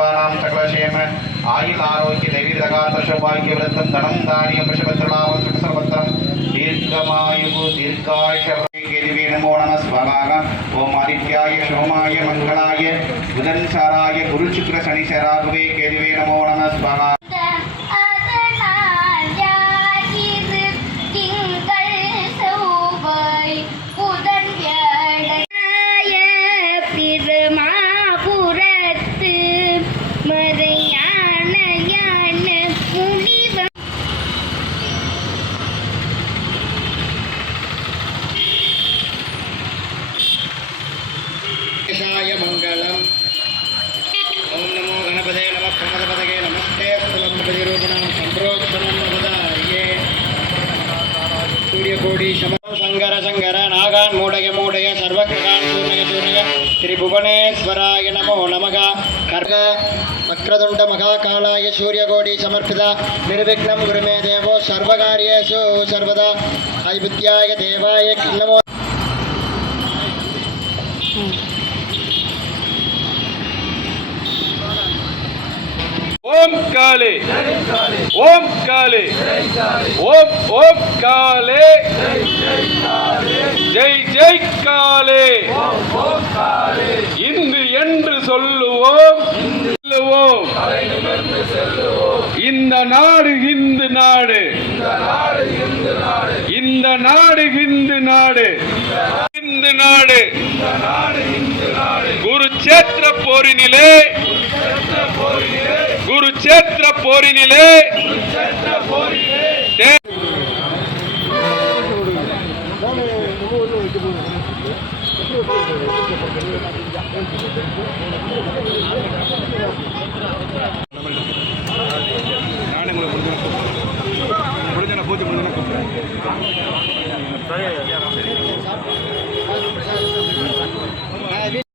குடும்பானாம் சகலக்ஷேம ஆயுள் ஆரோக்கிய தைரியதகாத்த சௌபாகிய விரத்தம் தனம் தானியம் விஷபத்ரலாபம் சுகசர்வத்திரம் தீர்க்கமாயு தீர்க்காயுவே நமோ நம ஸ்வமாக ஓம் ஆதித்யாய சோமாய மங்களாய புதன்சாராய குருச்சுக்ர சனிசராகவே கேதுவே நமோ நம ஸ்வமாக गणेशाय मङ्गलम् ॐ नमो गणपते नमः प्रमदपदगे नमस्ते सुलभपतिरूपिणां सम्प्रोक्षणं नवदार्ये सूर्यकोटि शमो शङ्कर शङ्कर नागान् मूडय मूडय सर्वकृतान् चूर्णय चूर्णय त्रिभुवनेश्वराय नमो नमः कर्ग वक्रतुण्ड महाकालाय सूर्यकोटि समर्पित निर्विघ्नं गुरु मे देवो सर्वकार्येषु सर्वदा आदिबुद्ध्याय देवाय ஓம் காலே. ஓம் காலே. ஓம் ஓம் காலே. ஜெய் ஜெய் காலே. இன்று என்று சொல்லுவோம். சொல்லுவோம். இந்த நாடு இந்து நாடு. இந்த நாடு இந்து நாடு. இந்து நாடு. குருச்சேத்திர போரினிலே குருச்சேத்திர போரினிலே தே- நானே உங்களை முடிஞ்ச முடிஞ்ச பூஜை முடிஞ்ச